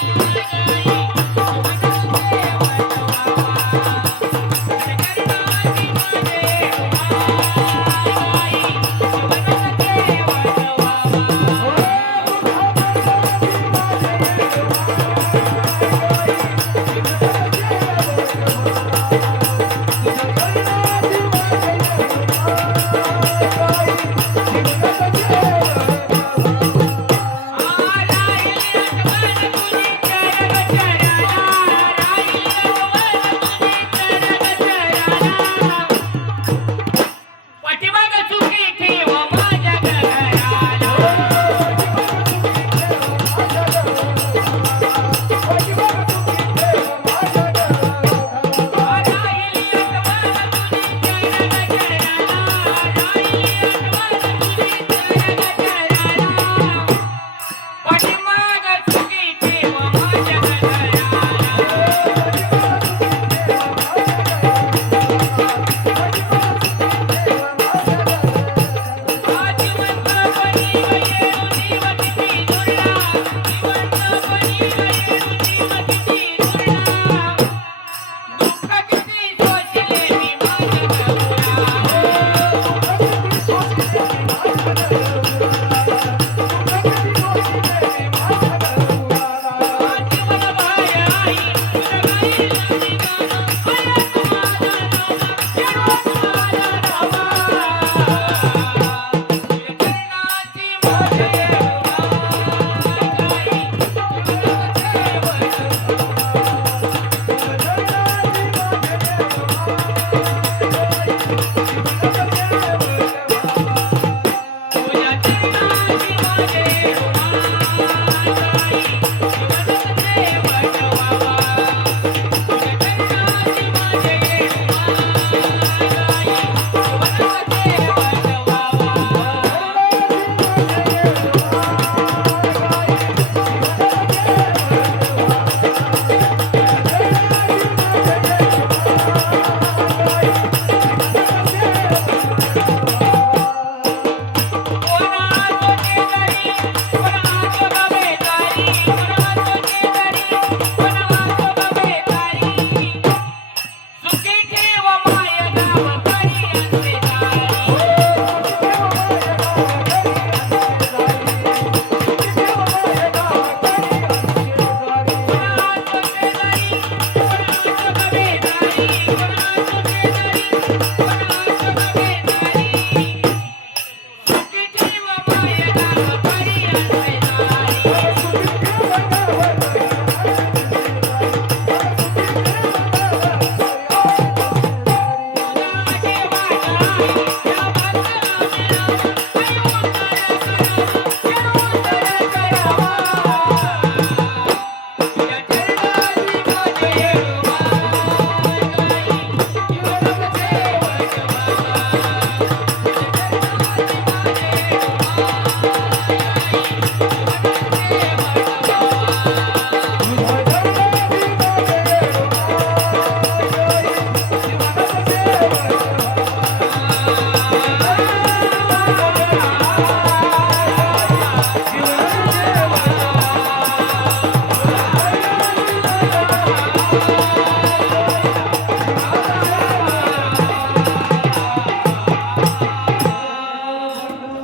Thank you. Yeah.